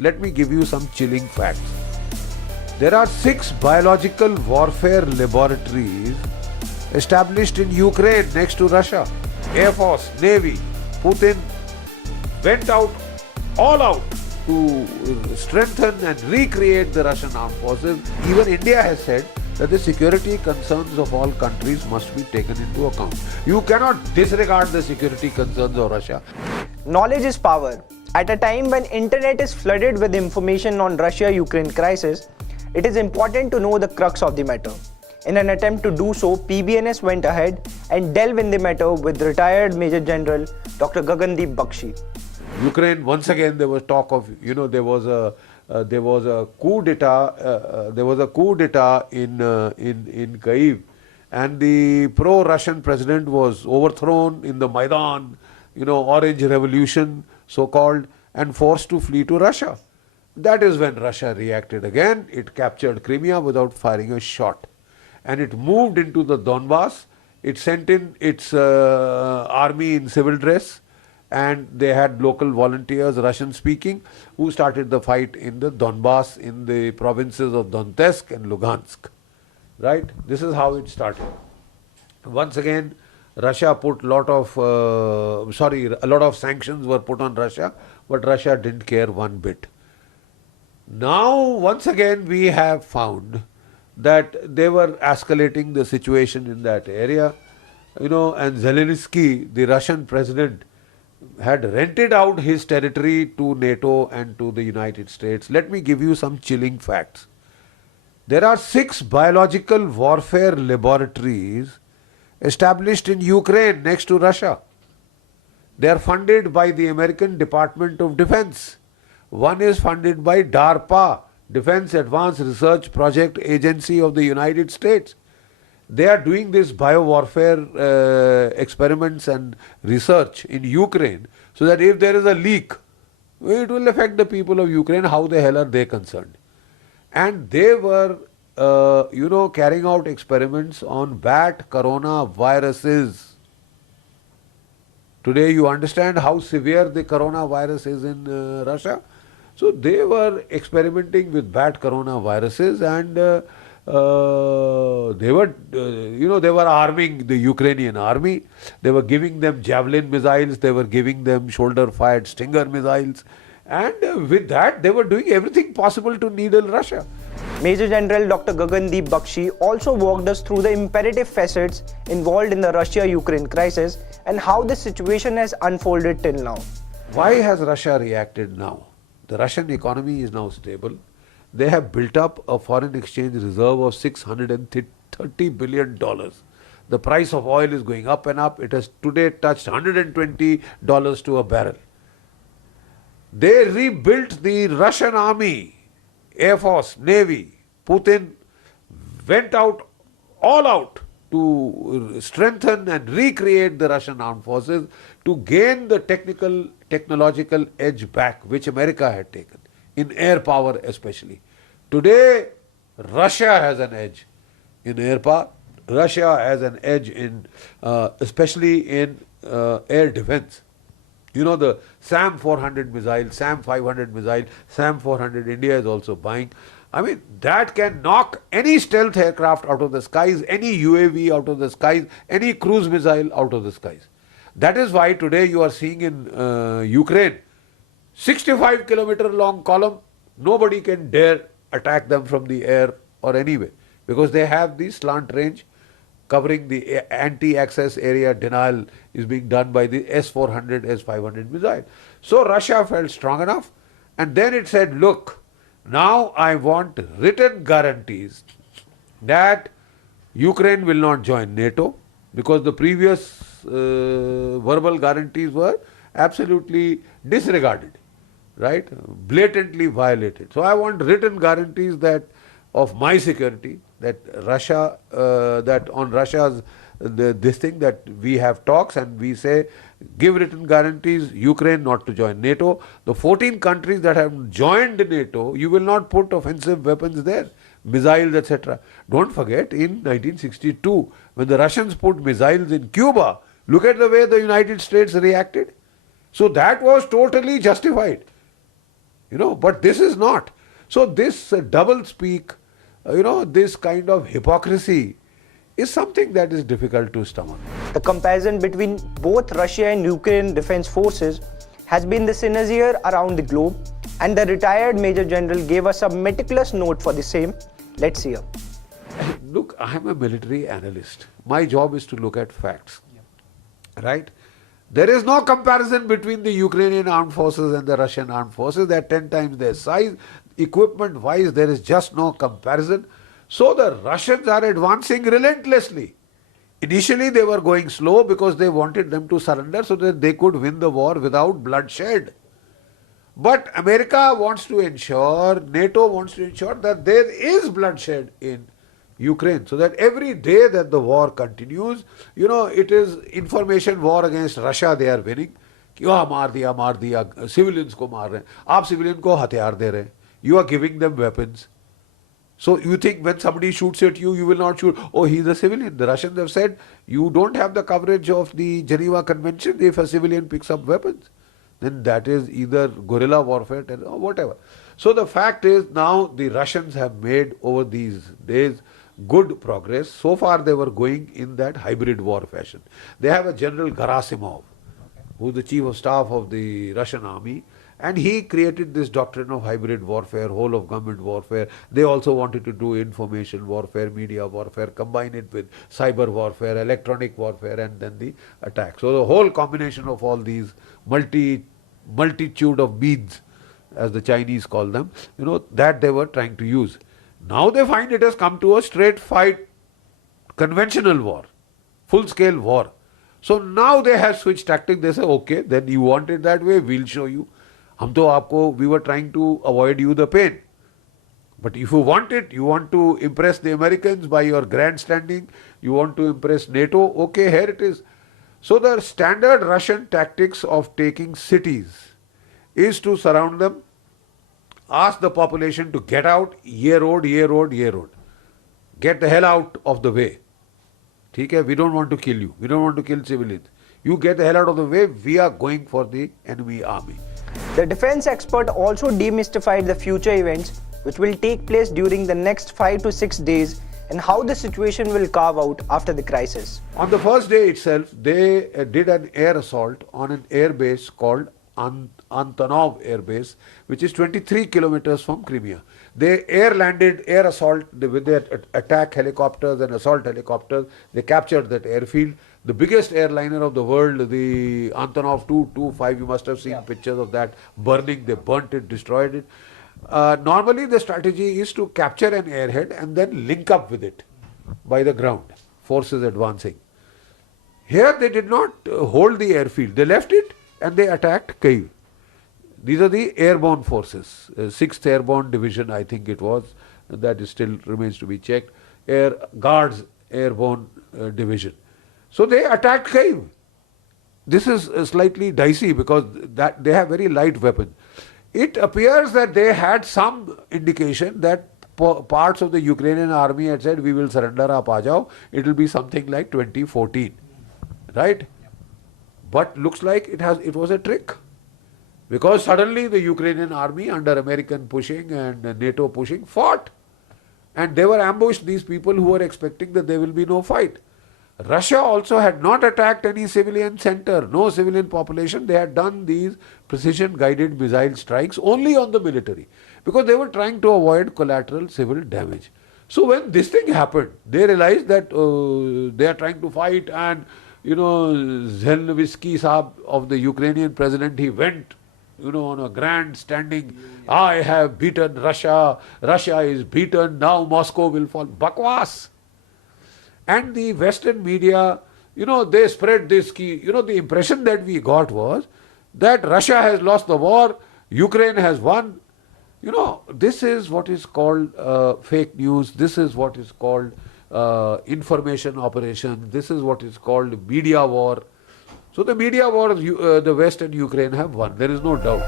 Let me give you some chilling facts. There are 6 biological warfare laboratories established in Ukraine next to Russia. Air Force, Navy, Putin went all out to strengthen and recreate the Russian armed forces. Even India has said that the security concerns of all countries must be taken into account. You cannot disregard the security concerns of Russia. Knowledge is power. At a time when internet is flooded with information on Russia-Ukraine crisis, it is important to know the crux of the matter. In an attempt to do so, PBNS went ahead and delved in the matter with retired Major General Dr. Gagan Bakshi. Ukraine, once again, there was talk of, there was a coup d'etat. There was a coup d'etat in Kyiv, and the pro-Russian president was overthrown in the Maidan, Orange Revolution, so-called, and forced to flee to Russia. That is when Russia reacted again. It captured Crimea without firing a shot, and it moved into the Donbass. It sent in its army in civil dress, and they had local volunteers, Russian-speaking, who started the fight in the Donbass, in the provinces of Donetsk and Lugansk. Right? This is how it started. Once again, Russia put a lot of sanctions were put on Russia, but Russia didn't care one bit. Now, once again, we have found that they were escalating the situation in that area, and Zelensky, the Russian president, had rented out his territory to NATO and to the United States. Let me give you some chilling facts. There are 6 biological warfare laboratories established in Ukraine next to Russia. They are funded by the American Department of Defense. One is funded by DARPA, Defense Advanced Research Project Agency of the United States. They are doing this biowarfare experiments and research in Ukraine, so that if there is a leak, it will affect the people of Ukraine. How the hell are they concerned? And they were carrying out experiments on bat coronaviruses. Today you understand how severe the coronavirus is in Russia. So they were experimenting with bat coronaviruses, and they were arming the Ukrainian army. They were giving them javelin missiles. They were giving them shoulder-fired Stinger missiles. And with that, they were doing everything possible to needle Russia. Major General Dr. Gagan Bakshi also walked us through the imperative facets involved in the Russia-Ukraine crisis and how the situation has unfolded till now. Why has Russia reacted now? The Russian economy is now stable. They have built up a foreign exchange reserve of $630 billion. The price of oil is going up and up. It has today touched $120 to a barrel. They rebuilt the Russian army, Air Force, Navy. Putin went all out to strengthen and recreate the Russian armed forces to gain the technological edge back which America had taken, in air power especially. Today, Russia has an edge in air power. Russia has an edge in, especially in air defense. The SAM 400 missile, SAM 500 missile, SAM 400 India is also buying. I mean, that can knock any stealth aircraft out of the skies, any UAV out of the skies, any cruise missile out of the skies. That is why today you are seeing in Ukraine, 65-kilometer long column, nobody can dare attack them from the air or anyway, because they have the slant range covering the anti-access area denial is being done by the S-400, S-500 missile. So Russia felt strong enough, and then it said, look, now I want written guarantees that Ukraine will not join NATO, because the previous verbal guarantees were absolutely disregarded, right? Blatantly violated. So I want written guarantees that of my security, that Russia, that on Russia's this thing, that we have talks and we say, give written guarantees, Ukraine not to join NATO. The 14 countries that have joined NATO, you will not put offensive weapons there, missiles, etc. Don't forget, in 1962, when the Russians put missiles in Cuba, look at the way the United States reacted. So that was totally justified. but this is not. So this double speak, this kind of hypocrisy is something that is difficult to stomach. The comparison between both Russia and Ukraine defense forces has been the cynosure around the globe, and the retired Major General gave us a meticulous note for the same. Let's hear. Look, I am a military analyst. My job is to look at facts, right? There is no comparison between the Ukrainian armed forces and the Russian armed forces. They are 10 times their size. Equipment wise, there is just no comparison. So the Russians are advancing relentlessly. Initially they were going slow because they wanted them to surrender so that they could win the war without bloodshed. But America wants to ensure, NATO wants to ensure that there is bloodshed in Ukraine, so that every day that the war continues, it is information war against Russia they are winning. मार दिया, civilians को मार रहे हैं, आप civilian को हथियार दे रहे हैं, you are giving them weapons. So you think when somebody shoots at you, you will not shoot. Oh, he's a civilian. The Russians have said, you don't have the coverage of the Geneva Convention if a civilian picks up weapons. Then that is either guerrilla warfare or whatever. So the fact is, now the Russians have made over these days good progress. So far they were going in that hybrid war fashion. They have a General Gerasimov, who is the chief of staff of the Russian army, and he created this doctrine of hybrid warfare, whole of government warfare. They also wanted to do information warfare, media warfare, combine it with cyber warfare, electronic warfare, and then the attack. So the whole combination of all these multitude of means, as the Chinese call them, that they were trying to use. Now they find it has come to a straight fight, conventional war, full-scale war. So now they have switched tactics. They say, okay, then you want it that way, we'll show you. We were trying to avoid you the pain. But if you want it, you want to impress the Americans by your grandstanding, you want to impress NATO, okay, here it is. So the standard Russian tactics of taking cities is to surround them, ask the population to get out, ye road. Get the hell out of the way. We don't want to kill you. We don't want to kill civilians. You get the hell out of the way, we are going for the enemy army. The defense expert also demystified the future events which will take place during the next 5 to 6 days and how the situation will carve out after the crisis. On the first day itself, they did an air assault on an air base called Antonov Air Base, which is 23 kilometers from Crimea. They air assault with their attack helicopters and assault helicopters. They captured that airfield. The biggest airliner of the world, the Antonov 225, you must have seen pictures of that burning. They burnt it, destroyed it. Normally the strategy is to capture an airhead and then link up with it by the ground, forces advancing. Here they did not hold the airfield. They left it and they attacked Kyiv. These are the airborne forces, 6th Airborne Division, I think it was, that is still remains to be checked, Air Guards Airborne Division. So they attacked Kyiv. This is slightly dicey because that they have very light weapons. It appears that they had some indication that parts of the Ukrainian army had said, we will surrender, aap aa jao. It will be something like 2014, right? But looks like it was a trick. Because suddenly the Ukrainian army under American pushing and NATO pushing fought. And they were ambushed, these people who were expecting that there will be no fight. Russia also had not attacked any civilian center, no civilian population. They had done these precision guided missile strikes only on the military because they were trying to avoid collateral civil damage. So when this thing happened, they realized that they are trying to fight, and Zelensky Saab of the Ukrainian president, he went on a grand standing, I have beaten Russia, Russia is beaten, now Moscow will fall. Bakwas. And the Western media, they spread this the impression that we got was that Russia has lost the war, Ukraine has won. This is what is called fake news, this is what is called information operation, this is what is called media war. So the media war, the West and Ukraine have won, there is no doubt.